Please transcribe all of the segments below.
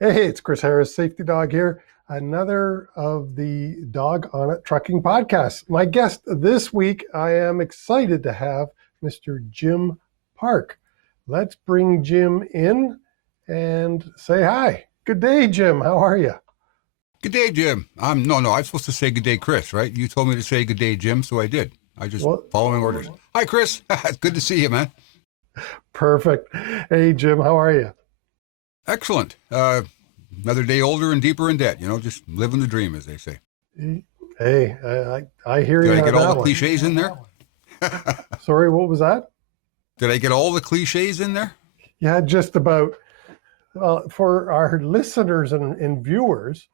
Hey, it's Chris Harris, Safety Dog here. Another of the Dog on It Trucking podcasts. My guest this week, I am excited to have Mr. Jim Park. Let's bring Jim in and say hi. Good day, Jim. How are you? Good day, Jim. I'm supposed to say good day, Chris, right? You told me to say good day, Jim, so I did. I just following orders. Hi, Chris. It's good to see you, man. Perfect. Hey, Jim, how are you? Excellent. Another day older and deeper in debt, just living the dream, as they say. Hey, I hear you. Did I get all the cliches in there? Sorry, what was that? Did I get all the cliches in there? Yeah, just about. For our listeners and viewers,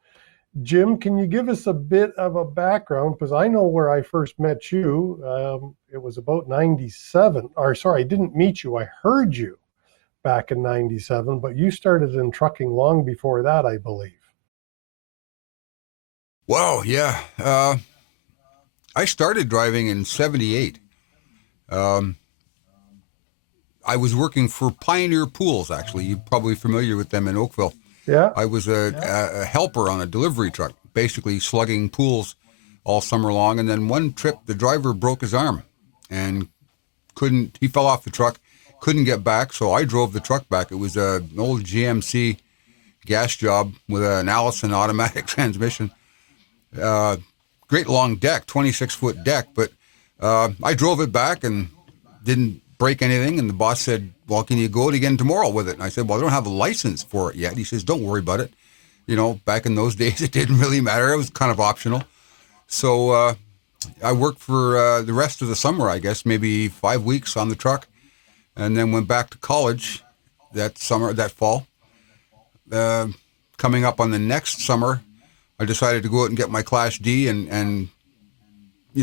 Jim, can you give us a bit of a background? Because I know where I first met you. It was about 97. Or sorry, I didn't meet you. I heard you back in 97, but you started in trucking long before that, I believe. Wow, yeah. I started driving in 78. I was working for Pioneer Pools, actually. You're probably familiar with them in Oakville. Yeah. I was a helper on a delivery truck, basically slugging pools all summer long. And then one trip, the driver broke his arm and he fell off the truck, couldn't get back. So I drove the truck back. It was an old GMC gas job with an Allison automatic transmission. Great long deck, 26-foot deck. But I drove it back and didn't break anything. And the boss said, well, can you go again tomorrow with it? And I said, well, I don't have a license for it yet. He says, don't worry about it. Back in those days, it didn't really matter. It was kind of optional. So I worked for the rest of the summer, I guess, maybe 5 weeks on the truck, and then went back to college that fall. Coming up on the next summer, I decided to go out and get my Class D and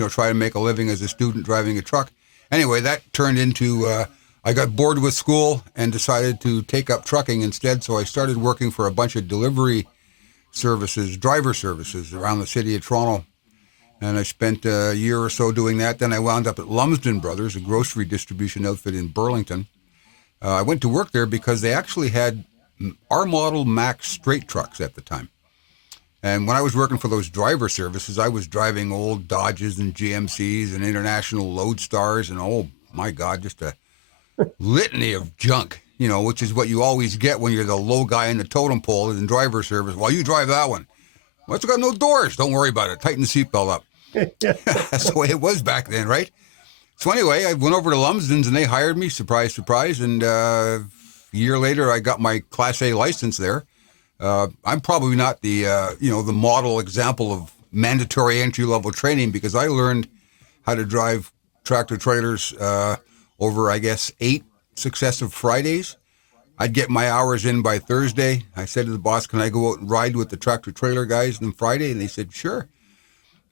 try to make a living as a student driving a truck. Anyway, that turned into, I got bored with school and decided to take up trucking instead. So I started working for a bunch of delivery services, driver services around the city of Toronto. And I spent a year or so doing that. Then I wound up at Lumsden Brothers, a grocery distribution outfit in Burlington. I went to work there because they actually had our model Max straight trucks at the time. And when I was working for those driver services, I was driving old Dodges and GMCs and International Loadstars and, oh, my God, just a litany of junk, which is what you always get when you're the low guy in the totem pole in driver service. Well, you drive that one. Well, it's got no doors. Don't worry about it. Tighten the seatbelt up. That's the way it was back then, right? So anyway, I went over to Lumsden's and they hired me, surprise, surprise. And a year later, I got my Class A license there. I'm probably not the model example of mandatory entry-level training because I learned how to drive tractor trailers over, I guess, 8 successive Fridays. I'd get my hours in by Thursday. I said to the boss, can I go out and ride with the tractor trailer guys on Friday? And they said, sure.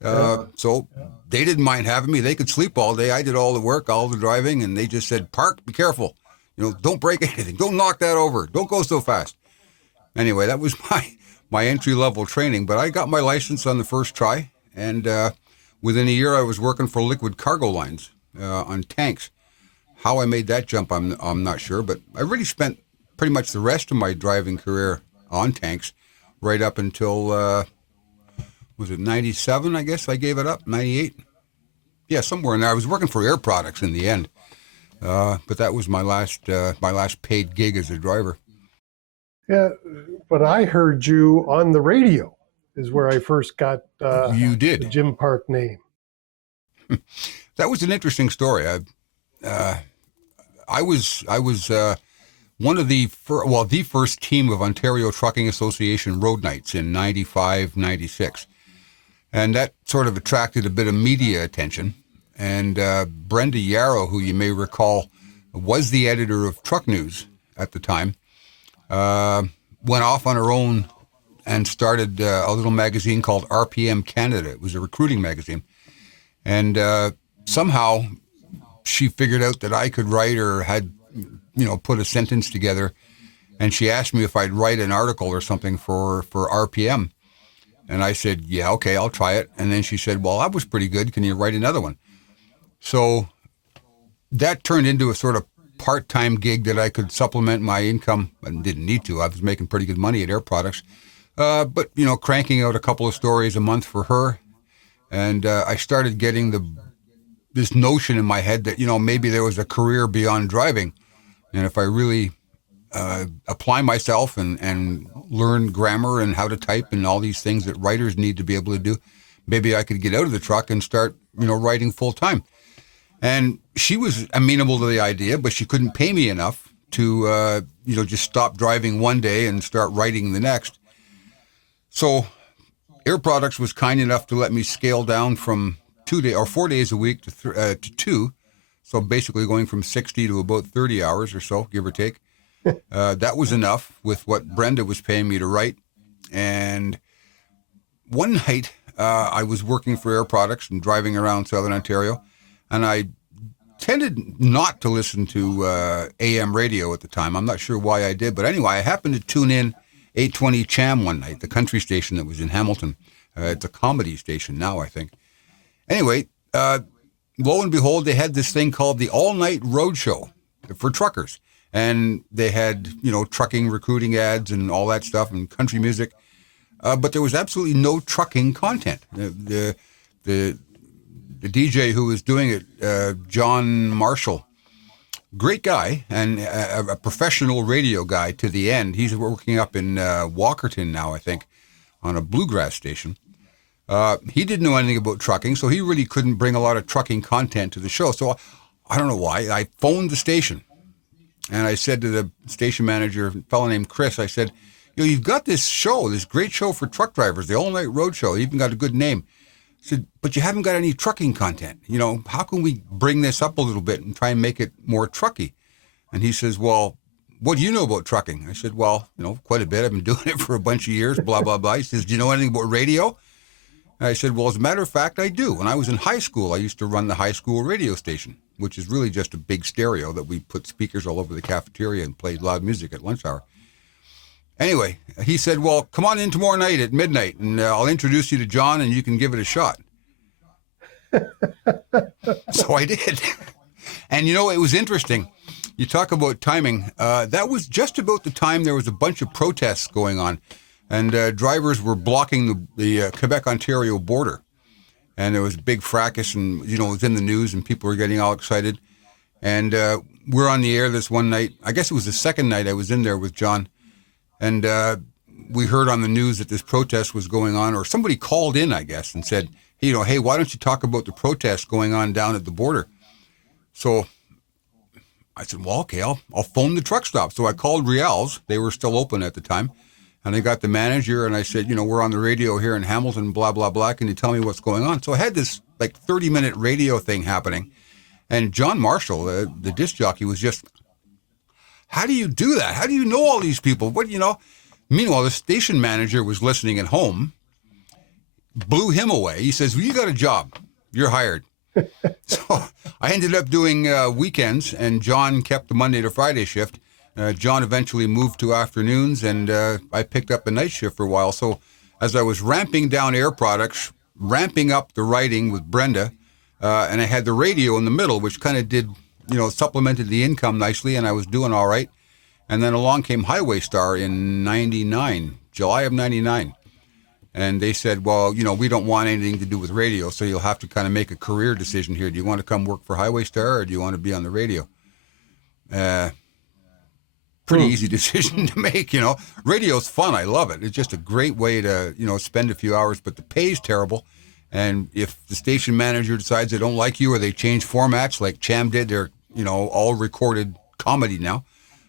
So they didn't mind having me. They could sleep all day. I did all the work, all the driving, and they just said, Park, be careful. Don't break anything. Don't knock that over. Don't go so fast. Anyway, that was my entry-level training, but I got my license on the first try, and within a year I was working for liquid cargo lines on tanks. How I made that jump, I'm not sure, but I really spent pretty much the rest of my driving career on tanks, right up until, was it 97, I guess I gave it up, 98? Yeah, somewhere in there. I was working for Air Products in the end, but that was my last paid gig as a driver. Yeah, but I heard you on the radio is where I first got you did. The Jim Park name. That was an interesting story. I was one of the first team of Ontario Trucking Association road nights in 95, 96. And that sort of attracted a bit of media attention. And Brenda Yarrow, who you may recall was the editor of Truck News at the time, went off on her own and started a little magazine called RPM Canada. It was a recruiting magazine. And somehow she figured out that I could write or had, put a sentence together. And she asked me if I'd write an article or something for RPM. And I said, yeah, okay, I'll try it. And then she said, well, that was pretty good. Can you write another one? So that turned into a sort of part-time gig that I could supplement my income. I didn't need to. I was making pretty good money at Air Products. But, you know, cranking out a couple of stories a month for her. And I started getting this notion in my head that, you know, maybe there was a career beyond driving. And if I really apply myself and learn grammar and how to type and all these things that writers need to be able to do, maybe I could get out of the truck and start, you know, writing full time. And she was amenable to the idea, but she couldn't pay me enough to, you know, just stop driving one day and start writing the next. So Air Products was kind enough to let me scale down from 4 days a week to 2. So basically going from 60 to about 30 hours or so, give or take. That was enough with what Brenda was paying me to write. And one night I was working for Air Products and driving around Southern Ontario, and I tended not to listen to AM radio at the time. I'm not sure why I did, but anyway, I happened to tune in 820 Cham one night, the country station that was in Hamilton. It's a comedy station now, I think. Anyway, lo and behold, they had this thing called the All Night Road Show for truckers. And they had, you know, trucking recruiting ads and all that stuff and country music. But there was absolutely no trucking content. The DJ who was doing it, John Marshall, great guy and a professional radio guy to the end. He's working up in Walkerton now, I think, on a bluegrass station. He didn't know anything about trucking, so he really couldn't bring a lot of trucking content to the show. So I don't know why. I phoned the station, and I said to the station manager, a fellow named Chris, I said, you know, you've got this show, this great show for truck drivers, the All Night Road Show. You even got a good name. I said, but you haven't got any trucking content. You know, how can we bring this up a little bit and try and make it more trucky? And he says, well, what do you know about trucking? I said, well, you know, quite a bit. I've been doing it for a bunch of years, blah, blah, blah. He says, do you know anything about radio? And I said, well, as a matter of fact, I do. When I was in high school, I used to run the high school radio station, which is really just a big stereo that we put speakers all over the cafeteria and played loud music at lunch hour. Anyway, he said, well, come on in tomorrow night at midnight, and I'll introduce you to John, and you can give it a shot. So I did. And, you know, it was interesting. You talk about timing. That was just about the time there was a bunch of protests going on, and drivers were blocking the Quebec-Ontario border. And there was a big fracas, and, you know, it was in the news, and people were getting all excited. And we're on the air this one night. I guess it was the second night I was in there with John. And we heard on the news that this protest was going on, or somebody called in, I guess, and said, hey, you know, hey, why don't you talk about the protest going on down at the border? So I said, well, okay, I'll phone the truck stop. So I called Rial's. They were still open at the time. And I got the manager, and I said, you know, we're on the radio here in Hamilton, blah, blah, blah. Can you tell me what's going on? So I had this, like, 30-minute radio thing happening. And John Marshall, the disc jockey, was just, how do you do that? How do you know all these people? What, you know? Meanwhile, the station manager was listening at home, blew him away. He says, well, you got a job. You're hired. So I ended up doing weekends, and John kept the Monday to Friday shift. John eventually moved to afternoons, and I picked up a night shift for a while. So as I was ramping down Air Products, ramping up the writing with Brenda, and I had the radio in the middle, which kind of did, you know, supplemented the income nicely, and I was doing all right. And then along came Highway Star in 99, July of 99. And they said, well, you know, we don't want anything to do with radio, so you'll have to kind of make a career decision here. Do you want to come work for Highway Star, or do you want to be on the radio? Pretty easy decision to make, you know. Radio's fun. I love it. It's just a great way to, you know, spend a few hours, but the pay's terrible. And if the station manager decides they don't like you, or they change formats like Cham did, they're, you know, all recorded comedy now,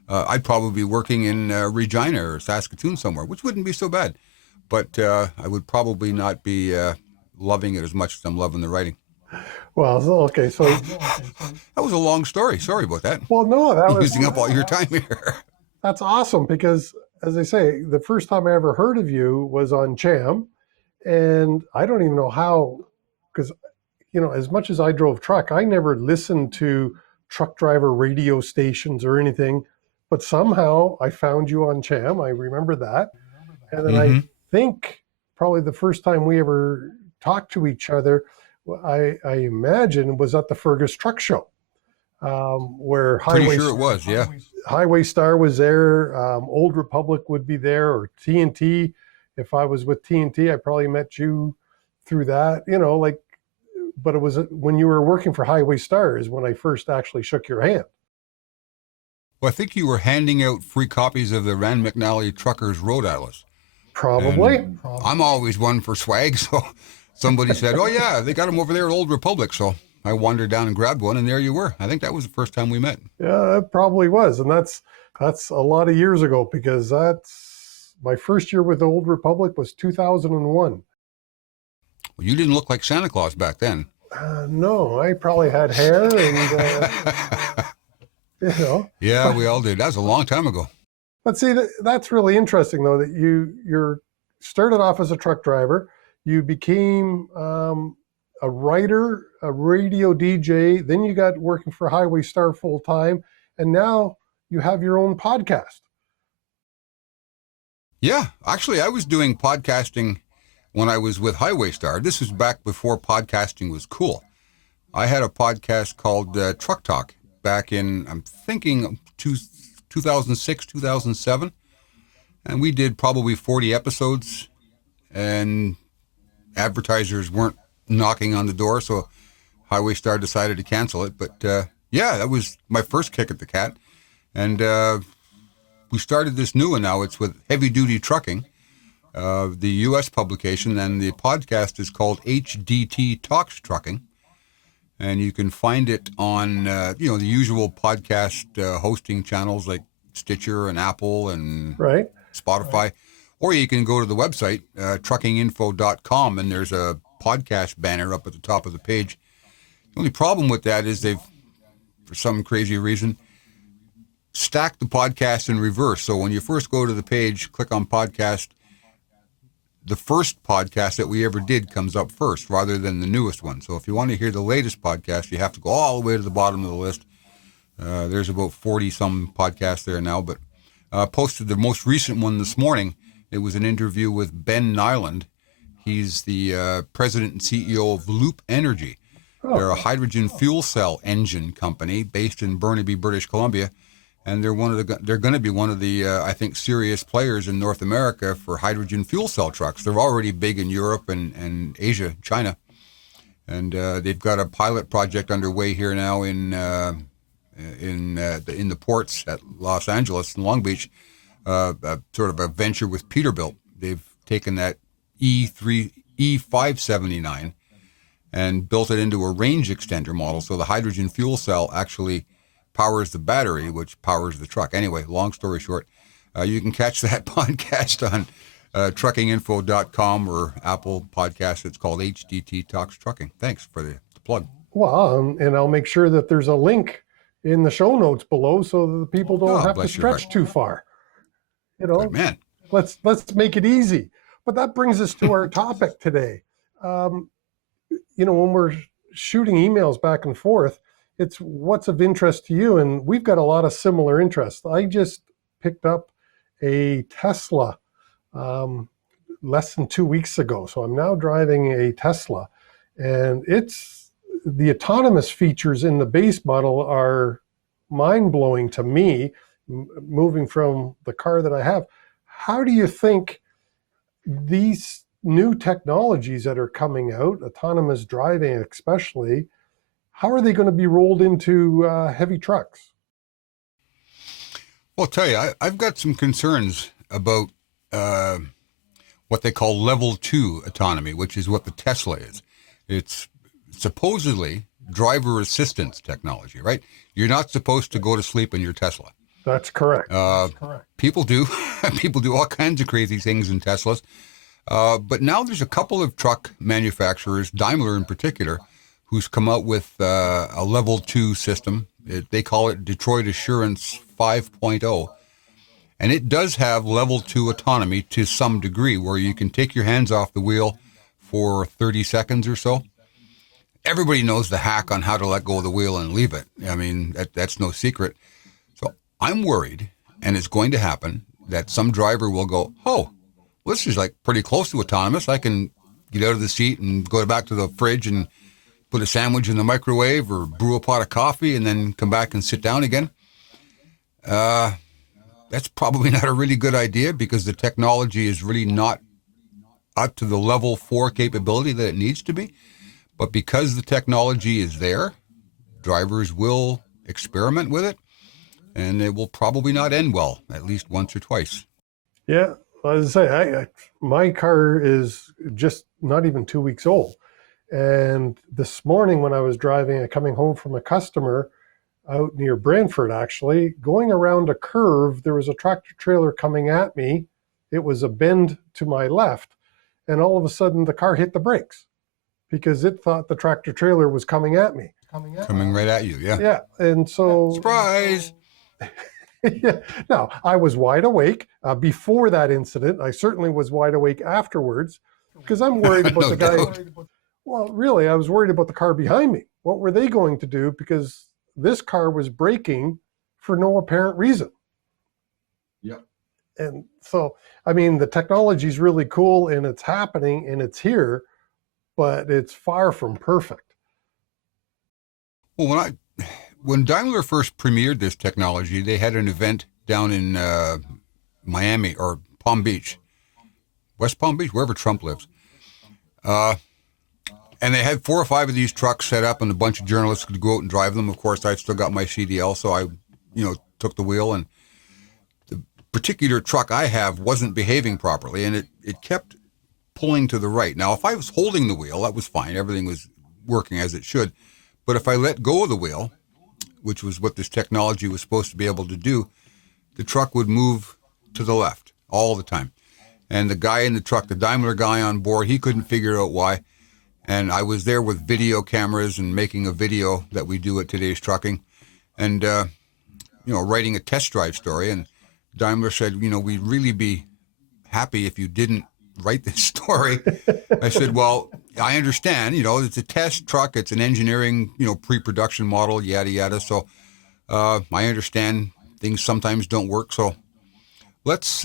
I'd probably be working in Regina or Saskatoon somewhere, which wouldn't be so bad. But I would probably not be loving it as much as I'm loving the writing. Well, okay, so that was a long story. Sorry about that. Well, no, that was using up all your time here. That's awesome, because, as I say, the first time I ever heard of you was on Cham, and I don't even know how, because, you know, as much as I drove truck, I never listened to truck driver radio stations or anything, but somehow I found you on Cham. I remember that. And then I think probably the first time we ever talked to each other, I imagine, was at the Fergus Truck Show. where Pretty sure it was, yeah. Highway Star was there. Old Republic would be there, or TNT. If I was with TNT, I probably met you through that, like, but it was when you were working for Highway Star is when I first actually shook your hand. Well, I think you were handing out free copies of the Rand McNally Truckers Road Atlas. Probably. And I'm always one for swag, so somebody said, oh yeah, they got them over there at Old Republic. So I wandered down and grabbed one, and there you were. I think that was the first time we met. Yeah, it probably was. And that's a lot of years ago, because that's my first year with Old Republic was 2001. Well, you didn't look like Santa Claus back then. No, I probably had hair and, Yeah, we all did. That was a long time ago. But see, that's really interesting, though, that you're started off as a truck driver. You became a writer, a radio DJ. Then you got working for Highway Star full time. And now you have your own podcast. Yeah, actually, I was doing podcasting when I was with Highway Star. This was back before podcasting was cool. I had a podcast called Truck Talk back in, I'm thinking, 2006, 2007. And we did probably 40 episodes, and advertisers weren't knocking on the door, so Highway Star decided to cancel it. But yeah, that was my first kick at the cat. And we started this new one now. It's with Heavy Duty Trucking, the U.S. publication, and the podcast is called HDT Talks Trucking. And you can find it on, the usual podcast hosting channels like Stitcher and Apple and Right. Spotify. Right. Or you can go to the website, truckinginfo.com, and there's a podcast banner up at the top of the page. The only problem with that is they've, for some crazy reason, stacked the podcast in reverse. So when you first go to the page, click on podcast, the first podcast that we ever did comes up first rather than the newest one. So if you want to hear the latest podcast, you have to go all the way to the bottom of the list. There's about 40-some podcasts there now, but posted the most recent one this morning. It was an interview with Ben Nyland. He's the president and CEO of Loop Energy. Oh. They're a hydrogen fuel cell engine company based in Burnaby, British Columbia. And they're going to be one of the, I think, serious players in North America for hydrogen fuel cell trucks. They're already big in Europe and Asia, China. And they've got a pilot project underway here now in the ports at Los Angeles and Long Beach, sort of a venture with Peterbilt. They've taken that E579 and built it into a range extender model. So the hydrogen fuel cell actually powers the battery, which powers the truck. Anyway, long story short, you can catch that podcast on truckinginfo.com or Apple Podcasts. It's called HDT Talks Trucking. Thanks for the plug. Well, and I'll make sure that there's a link in the show notes below so that the people don't have to stretch too far. Good man. Let's make it easy. But that brings us to our topic today. When we're shooting emails back and forth, it's what's of interest to you. And we've got a lot of similar interests. I just picked up a Tesla less than 2 weeks ago. So I'm now driving a Tesla, and the autonomous features in the base model are mind-blowing to me, moving from the car that I have. How do you think these new technologies that are coming out, autonomous driving especially, how are they going to be rolled into heavy trucks? Well, I'll tell you, I've got some concerns about what they call level 2 autonomy, which is what the Tesla is. It's supposedly driver assistance technology, right? You're not supposed to go to sleep in your Tesla. That's correct. People do. People do all kinds of crazy things in Teslas. But now there's a couple of truck manufacturers, Daimler in particular, who's come out with a level 2 system. They call it Detroit Assurance 5.0. And it does have level 2 autonomy to some degree, where you can take your hands off the wheel for 30 seconds or so. Everybody knows the hack on how to let go of the wheel and leave it. I mean, that's no secret. So I'm worried, and it's going to happen, that some driver will go, oh, well, this is like pretty close to autonomous. I can get out of the seat and go back to the fridge and put a sandwich in the microwave or brew a pot of coffee and then come back and sit down again. That's probably not a really good idea because the technology is really not up to the level 4 capability that it needs to be. But because the technology is there, drivers will experiment with it, and it will probably not end well, at least once or twice. Yeah, as I say, my car is just not even 2 weeks old. And this morning when I was driving, coming home from a customer out near Brantford, actually, going around a curve, there was a tractor trailer coming at me. It was a bend to my left. And all of a sudden the car hit the brakes because it thought the tractor trailer was coming at me. Coming right at you, yeah. Yeah, and so... Surprise! Yeah. Now, I was wide awake before that incident. I certainly was wide awake afterwards because I'm worried about No the guy. doubt. Well, really, I was worried about the car behind me. What were they going to do? Because this car was braking for no apparent reason. Yep. And so, I mean, the technology is really cool and it's happening and it's here, but it's far from perfect. Well, when Daimler first premiered this technology, they had an event down in Miami or Palm Beach, West Palm Beach, wherever Trump lives. And they had 4 or 5 of these trucks set up and a bunch of journalists could go out and drive them. Of course, I still got my CDL, so I, took the wheel, and the particular truck I have wasn't behaving properly, and it kept pulling to the right. Now, if I was holding the wheel, that was fine. Everything was working as it should. But if I let go of the wheel, which was what this technology was supposed to be able to do, the truck would move to the left all the time. And the guy in the truck, the Daimler guy on board, he couldn't figure out why. And I was there with video cameras and making a video that we do at Today's Trucking and, writing a test drive story. And Daimler said, we'd really be happy if you didn't write this story. I said, well, I understand, it's a test truck. It's an engineering, pre-production model, yada, yada. So I understand things sometimes don't work. So let's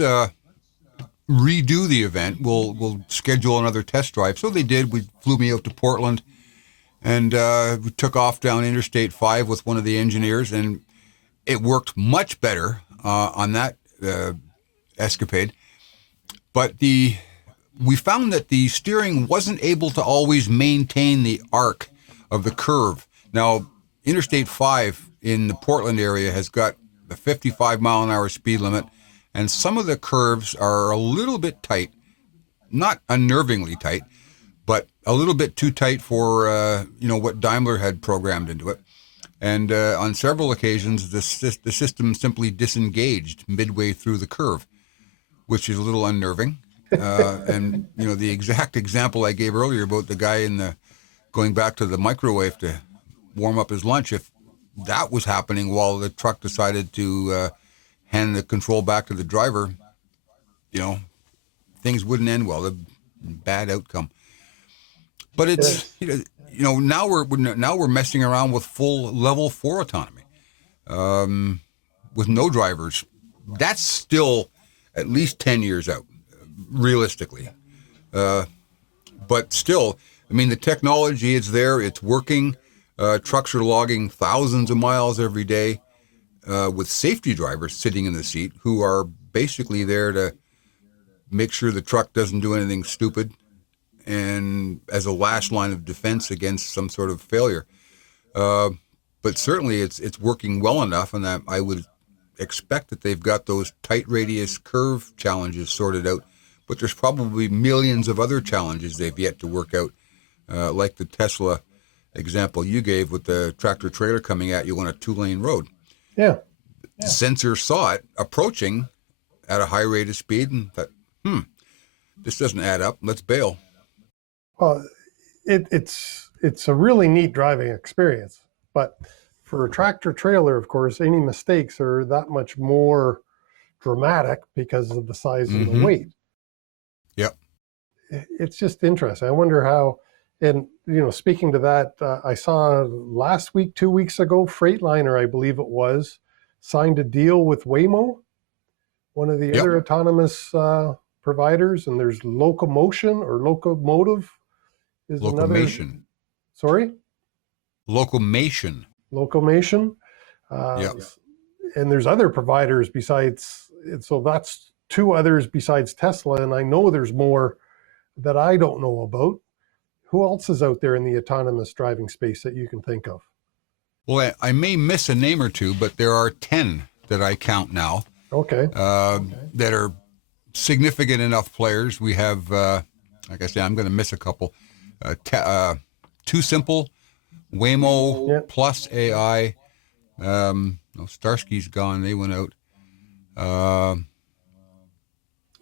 redo the event. We'll schedule another test drive. So they did. We flew me out to Portland and we took off down Interstate 5 with one of the engineers, and it worked much better on that escapade. But we found that the steering wasn't able to always maintain the arc of the curve. Now, Interstate 5 in the Portland area has got a 55 mile an hour speed limit, and some of the curves are a little bit tight, not unnervingly tight, but a little bit too tight for, what Daimler had programmed into it. And on several occasions, the system simply disengaged midway through the curve, which is a little unnerving. And, the exact example I gave earlier about the guy going back to the microwave to warm up his lunch, if that was happening while the truck decided to hand the control back to the driver, things wouldn't end well. A bad outcome. But it's, now we're messing around with full level 4 autonomy with no drivers. That's still at least 10 years out, realistically. But still, the technology is there. It's working. Trucks are logging thousands of miles every day with safety drivers sitting in the seat who are basically there to make sure the truck doesn't do anything stupid and as a last line of defense against some sort of failure. But certainly it's working well enough, and that I would expect that they've got those tight radius curve challenges sorted out. But there's probably millions of other challenges they've yet to work out, like the Tesla example you gave with the tractor trailer coming at you on a 2-lane road. Yeah. The sensor saw it approaching at a high rate of speed and thought, this doesn't add up. Let's bail. Well, it's a really neat driving experience, but for a tractor trailer, of course, any mistakes are that much more dramatic because of the size and the weight. Yep. It's just interesting. I wonder how, and speaking to that, I saw last week, 2 weeks ago, Freightliner, I believe it was, signed a deal with Waymo, one of the other autonomous providers, and there's Locomotion or Locomotive is Locomation. another. Sorry? Locomation. Locomation. Uh, Yeah. and there's other providers besides, so that's two others besides Tesla. And I know there's more that I don't know about. Who else is out there in the autonomous driving space that you can think of? Well, I may miss a name or two, but there are 10 that I count now Okay. that are significant enough players. We have, like I said, I'm going to miss a couple. Too Simple, Waymo, Yeah. Plus AI. No, Starsky's gone. They went out.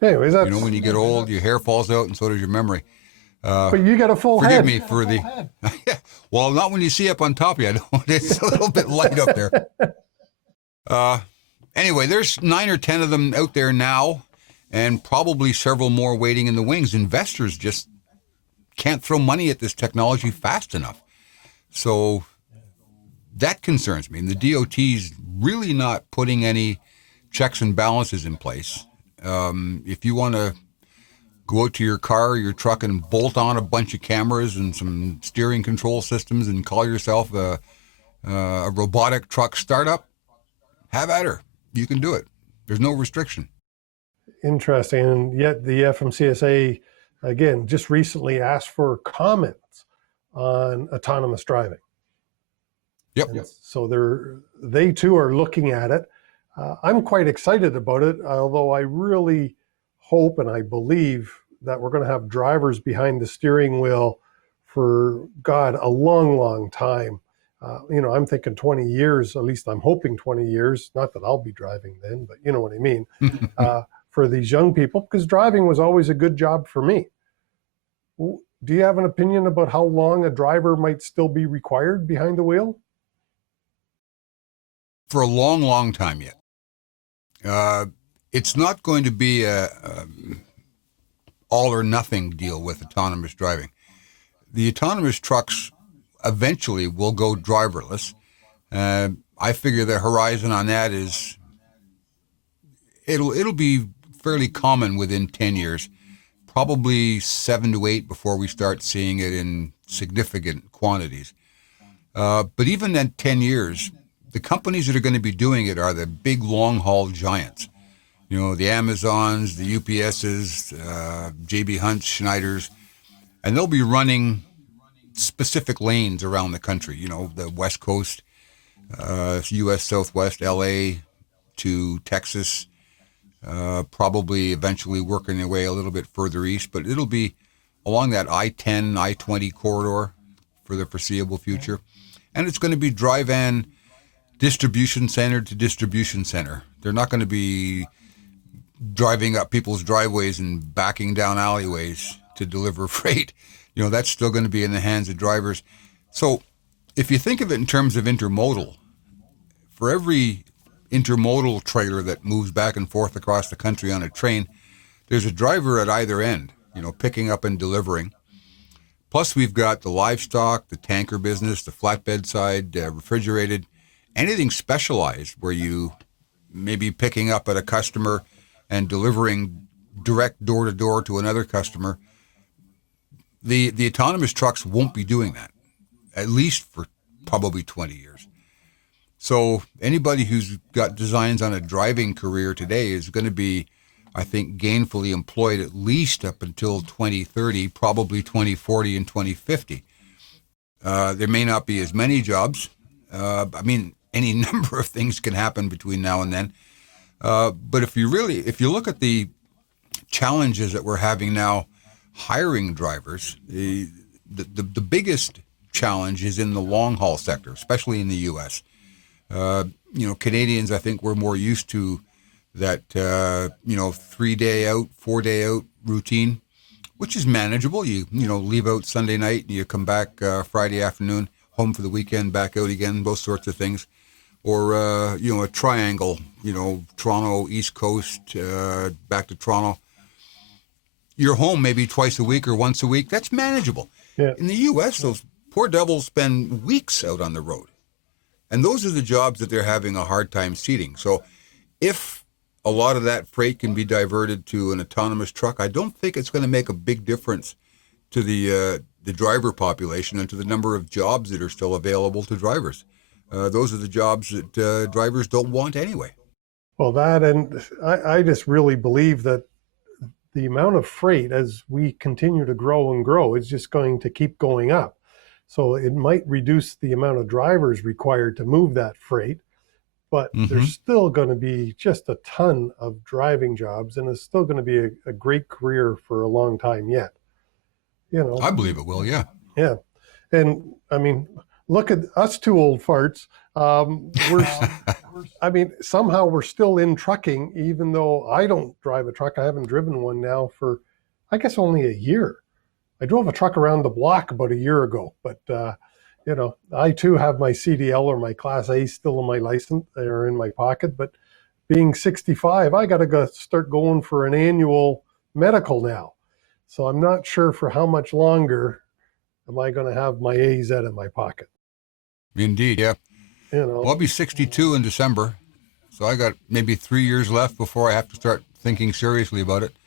Anyways, You know, when you get old, your hair falls out, and so does your memory. but you got a full Forgive head. me for the. Well, not when you see up on top of you. I don't. It's a little bit light up there. Anyway, there's 9 or 10 of them out there now, and probably several more waiting in the wings. Investors just can't throw money at this technology fast enough. So that concerns me. And the DOT's really not putting any checks and balances in place. If you want to go out to your car or your truck and bolt on a bunch of cameras and some steering control systems and call yourself a robotic truck startup, have at her. You can do it. There's no restriction. Interesting. And yet the FMCSA, again, just recently asked for comments on autonomous driving. Yep. And so they too are looking at it. I'm quite excited about it, although I really hope and I believe that we're going to have drivers behind the steering wheel for, God, a long, long time. I'm thinking 20 years, at least I'm hoping 20 years, not that I'll be driving then, but you know what I mean, for these young people, because driving was always a good job for me. Do you have an opinion about how long a driver might still be required behind the wheel? For a long, long time yet. It's not going to be a all or nothing deal with autonomous driving. The autonomous trucks eventually will go driverless. I figure the horizon on that is it'll be fairly common within 10 years, probably 7 to 8 before we start seeing it in significant quantities. But even at 10 years, the companies that are going to be doing it are the big long-haul giants. You know, the Amazons, the UPSs, JB Hunts, Schneiders, and they'll be running specific lanes around the country. You know, the West Coast, U.S. Southwest, L.A. to Texas, probably eventually working their way a little bit further east, but it'll be along that I-10, I-20 corridor for the foreseeable future. And it's going to be dry van distribution center to distribution center. They're not going to be driving up people's driveways and backing down alleyways to deliver freight. You know, that's still going to be in the hands of drivers. So if you think of it in terms of intermodal, for every intermodal trailer that moves back and forth across the country on a train, there's a driver at either end, you know, picking up and delivering. Plus we've got the livestock, the tanker business, the flatbed side, refrigerated, anything specialized where you may be picking up at a customer and delivering direct door-to-door to another customer. The autonomous trucks won't be doing that, at least for probably 20 years. So anybody who's got designs on a driving career today is going to be, I think, gainfully employed at least up until 2030, probably 2040 and 2050. There may not be as many jobs. I mean, any number of things can happen between now and then. But if you look at the challenges that we're having now hiring drivers, the biggest challenge is in the long haul sector, especially in the U.S. Canadians, I think we're more used to that, 3-day out, 4-day out routine, which is manageable. You leave out Sunday night and you come back Friday afternoon, home for the weekend, back out again, those sorts of things. Or, a triangle, Toronto, East Coast, back to Toronto. You're home maybe twice a week or once a week. That's manageable. Yeah. In the U.S., those poor devils spend weeks out on the road. And those are the jobs that they're having a hard time seating. So if a lot of that freight can be diverted to an autonomous truck, I don't think it's going to make a big difference to the the driver population and to the number of jobs that are still available to drivers. Those are the jobs that drivers don't want anyway. Well, that, and I just really believe that the amount of freight as we continue to grow and grow is just going to keep going up. So it might reduce the amount of drivers required to move that freight, but there's still going to be just a ton of driving jobs, and it's still going to be a great career for a long time yet. You know, I believe it will, yeah. Yeah. And I mean, look at us two old farts. I mean, somehow we're still in trucking, even though I don't drive a truck. I haven't driven one now for, I guess, only a year. I drove a truck around the block about a year ago, but you know, I too have my CDL or my Class A still in my license or in my pocket. But being 65, I got to start going for an annual medical now. So I'm not sure for how much longer am I going to have my AZ in my pocket. Indeed, yeah. You know, Well, I'll be 62 in December, so I got maybe 3 years left before I have to start thinking seriously about it.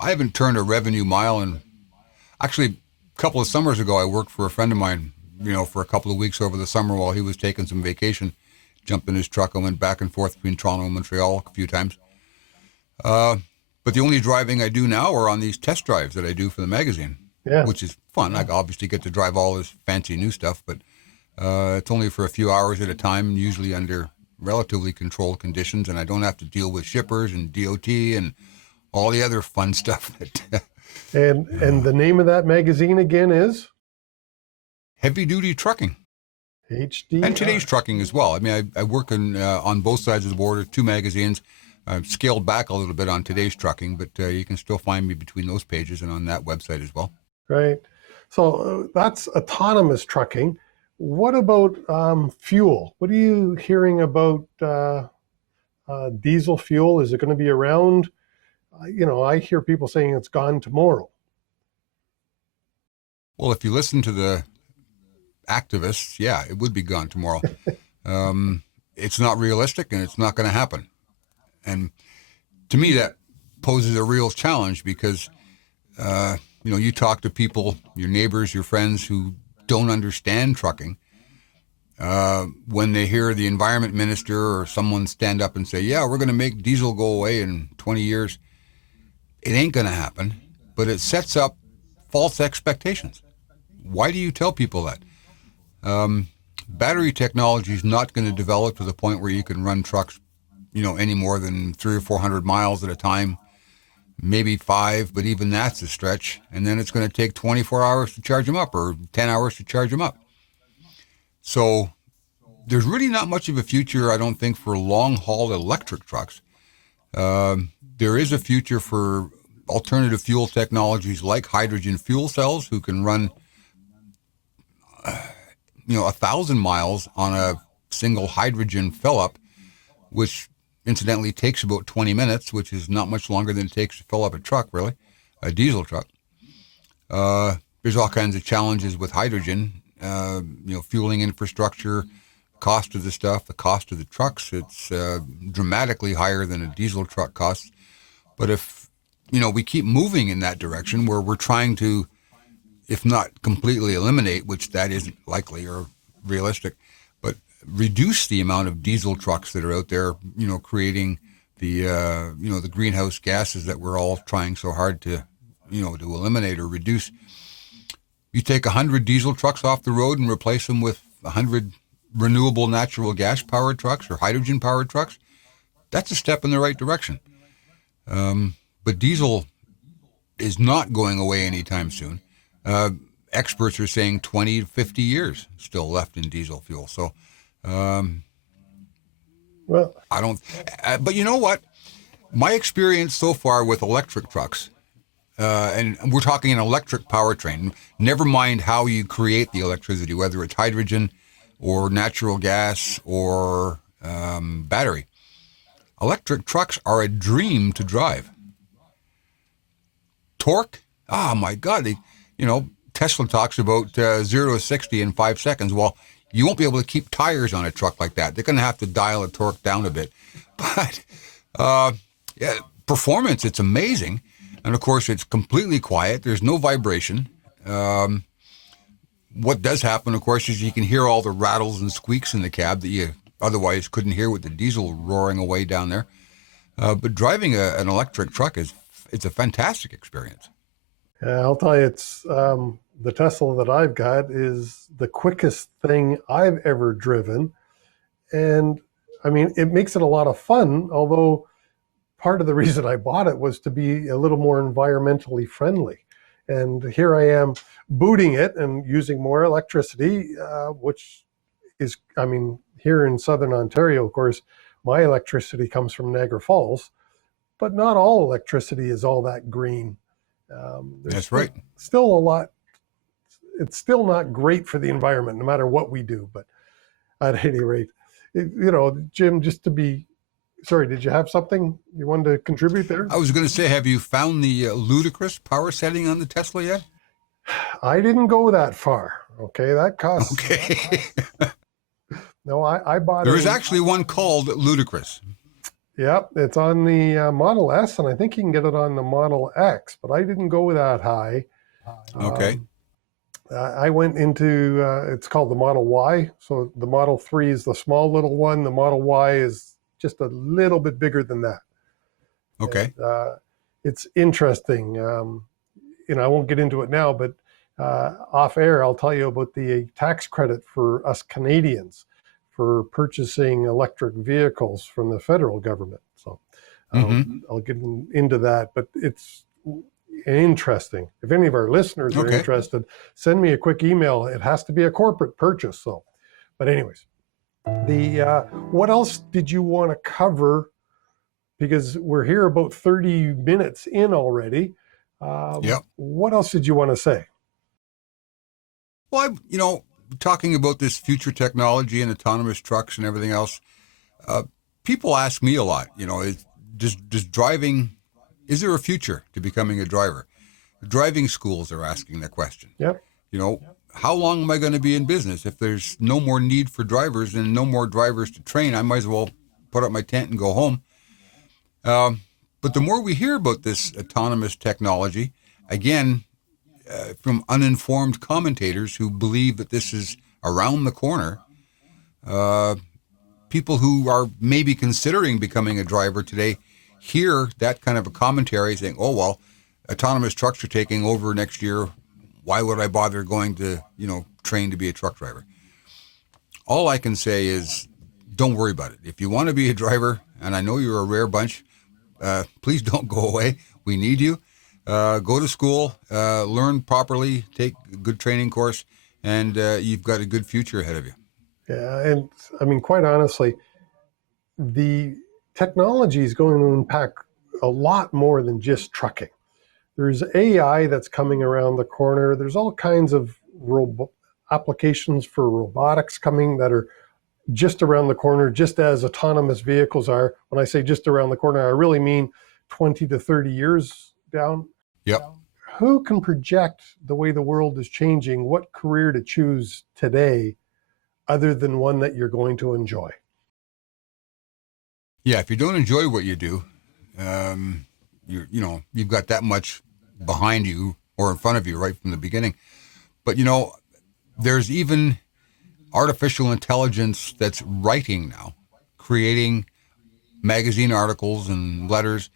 I haven't turned a revenue mile, and actually, a couple of summers ago, I worked for a friend of mine, you know, for a couple of weeks over the summer while he was taking some vacation. Jumped in his truck and went back and forth between Toronto and Montreal a few times. But the only driving I do now are on these test drives that I do for the magazine, which is fun. I obviously get to drive all this fancy new stuff, but it's only for a few hours at a time, usually under relatively controlled conditions, and I don't have to deal with shippers and DOT and all the other fun stuff. and the name of that magazine again is? Heavy Duty Trucking. HDT. And Today's Trucking as well. I mean, I work on both sides of the border, 2 magazines. I've scaled back a little bit on Today's Trucking, but you can still find me between those pages and on that website as well. Right. So that's autonomous trucking. What about fuel? What are you hearing about diesel fuel? Is it going to be around? You know, I hear people saying it's gone tomorrow. Well, if you listen to the activists, yeah, it would be gone tomorrow. It's not realistic, and it's not going to happen. And to me, that poses a real challenge because, you know, you talk to people, your neighbors, your friends who don't understand trucking. When they hear the environment minister or someone stand up and say, yeah, we're going to make diesel go away in 20 years, it ain't going to happen, but it sets up false expectations. Why do you tell people that? Battery technology is not going to develop to the point where you can run trucks, you know, any more than 300 or 400 miles at a time, maybe 5, but even that's a stretch. And then it's going to take 24 hours to charge them up or 10 hours to charge them up. So there's really not much of a future, I don't think, for long-haul electric trucks. There is a future for alternative fuel technologies like hydrogen fuel cells who can run, you know, 1,000 miles on a single hydrogen fill-up, which incidentally takes about 20 minutes, which is not much longer than it takes to fill up a truck, really, a diesel truck. There's all kinds of challenges with hydrogen, you know, fueling infrastructure, cost of the stuff, the cost of the trucks. It's dramatically higher than a diesel truck costs. But if, you know, we keep moving in that direction where we're trying to, if not completely eliminate, which that isn't likely or realistic, but reduce the amount of diesel trucks that are out there, you know, creating the, you know, the greenhouse gases that we're all trying so hard to, you know, to eliminate or reduce. You take 100 diesel trucks off the road and replace them with 100 renewable natural gas powered trucks or hydrogen powered trucks. That's a step in the right direction. But diesel is not going away anytime soon. Experts are saying 20 to 50 years still left in diesel fuel. So, Well, I don't, but you know what? My experience so far with electric trucks, and we're talking an electric powertrain, never mind how you create the electricity, whether it's hydrogen or natural gas or battery. Electric trucks are a dream to drive. Torque, oh my God, you know, Tesla talks about 0 to 60 in 5 seconds. Well, you won't be able to keep tires on a truck like that. They're going to have to dial the torque down a bit. But yeah, performance, it's amazing. And of course, it's completely quiet. There's no vibration. what does happen, of course, is you can hear all the rattles and squeaks in the cab that you otherwise couldn't hear with the diesel roaring away down there. But driving an electric truck it's a fantastic experience. Yeah, I'll tell you, it's the Tesla that I've got is the quickest thing I've ever driven. And I mean, it makes it a lot of fun, although part of the reason I bought it was to be a little more environmentally friendly. And here I am booting it and using more electricity, which is, I mean, here in Southern Ontario, of course, my electricity comes from Niagara Falls, but not all electricity is all that green. There's That's right. still a lot. It's still not great for the environment, no matter what we do. But at any rate, Jim, just to be, sorry, did you have something you wanted to contribute there? I was going to say, have you found the ludicrous power setting on the Tesla yet? I didn't go that far. Okay, that costs. Okay. No, I bought. There is actually one called ludicrous. Yep, it's on the Model S, and I think you can get it on the Model X, but I didn't go that high. Okay. I went into, it's called the Model Y. So the Model 3 is the small little one. The Model Y is just a little bit bigger than that. Okay. And, it's interesting. I won't get into it now, but off air, I'll tell you about the tax credit for us Canadians for purchasing electric vehicles from the federal government. So I'll get into that, but it's interesting. If any of our listeners are interested, send me a quick email. It has to be a corporate purchase. So, but anyways, what else did you want to cover? Because we're here about 30 minutes in already. What else did you want to say? Well, talking about this future technology and autonomous trucks and everything else, people ask me a lot, does driving, is there a future to becoming a driver? Driving schools are asking that question. Yep. How long am I going to be in business? If there's no more need for drivers and no more drivers to train, I might as well put up my tent and go home. But the more we hear about this autonomous technology, again, from uninformed commentators who believe that this is around the corner, people who are maybe considering becoming a driver today hear that kind of a commentary saying, oh, well, autonomous trucks are taking over next year. Why would I bother going to, train to be a truck driver? All I can say is don't worry about it. If you want to be a driver, and I know you're a rare bunch, please don't go away. We need you. Go to school, learn properly, take a good training course, and you've got a good future ahead of you. Yeah, and I mean, quite honestly, the technology is going to impact a lot more than just trucking. There's AI that's coming around the corner. There's all kinds of applications for robotics coming that are just around the corner, just as autonomous vehicles are. When I say just around the corner, I really mean 20 to 30 years down. Yep. Who can project the way the world is changing, what career to choose today other than one that you're going to enjoy? Yeah, if you don't enjoy what you do, you've got that much behind you or in front of you right from the beginning. But, there's even artificial intelligence that's writing now, creating magazine articles and letters,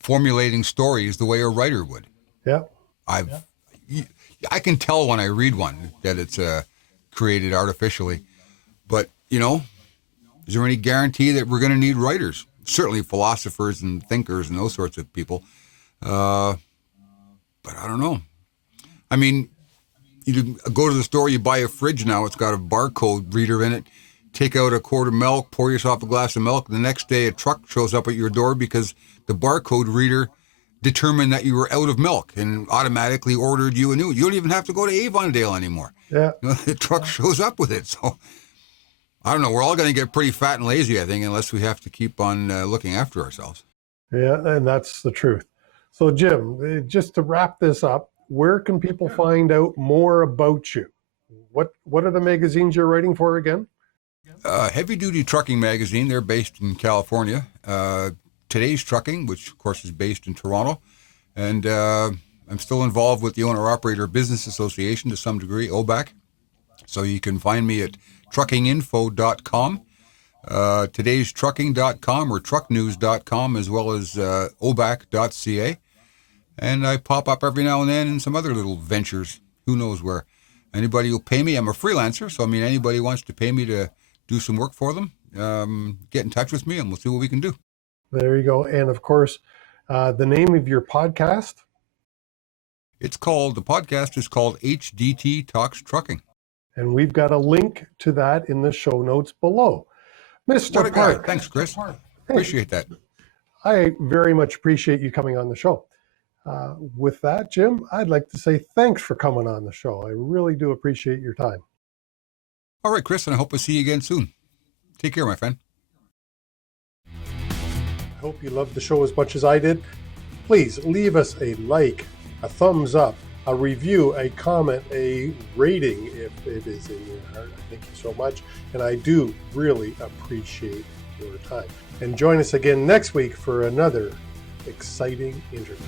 formulating stories the way a writer would. Yeah. I can tell when I read one that it's created artificially, but, is there any guarantee that we're going to need writers? Certainly philosophers and thinkers and those sorts of people. But I don't know. I mean, you go to the store, you buy a fridge now, it's got a barcode reader in it. Take out a quart of milk, pour yourself a glass of milk. The next day, a truck shows up at your door because the barcode reader determined that you were out of milk and automatically ordered you a new. You don't even have to go to Avondale anymore. Yeah. The truck shows up with it. So I don't know. We're all going to get pretty fat and lazy, I think, unless we have to keep on looking after ourselves. Yeah, and that's the truth. So, Jim, just to wrap this up, where can people find out more about you? What are the magazines you're writing for again? Heavy Duty Trucking Magazine. They're based in California. Today's Trucking, which of course is based in Toronto. And I'm still involved with the Owner-Operator Business Association to some degree, OBAC. So you can find me at truckinginfo.com, todaystrucking.com or trucknews.com, as well as obac.ca. And I pop up every now and then in some other little ventures, who knows where. Anybody will pay me. I'm a freelancer, so I mean, anybody wants to pay me to do some work for them, get in touch with me and we'll see what we can do. There you go. And of course, the name of your podcast? The podcast is called HDT Talks Trucking. And we've got a link to that in the show notes below. Mr. What a Park. guy. Thanks, Chris. Appreciate that. I very much appreciate you coming on the show. With that, Jim, I'd like to say thanks for coming on the show. I really do appreciate your time. All right, Chris, and I hope to see you again soon. Take care, my friend. I hope you loved the show as much as I did. Please leave us a like, a thumbs up, a review, a comment, a rating if it is in your heart. Thank you so much. And I do really appreciate your time. And join us again next week for another exciting interview.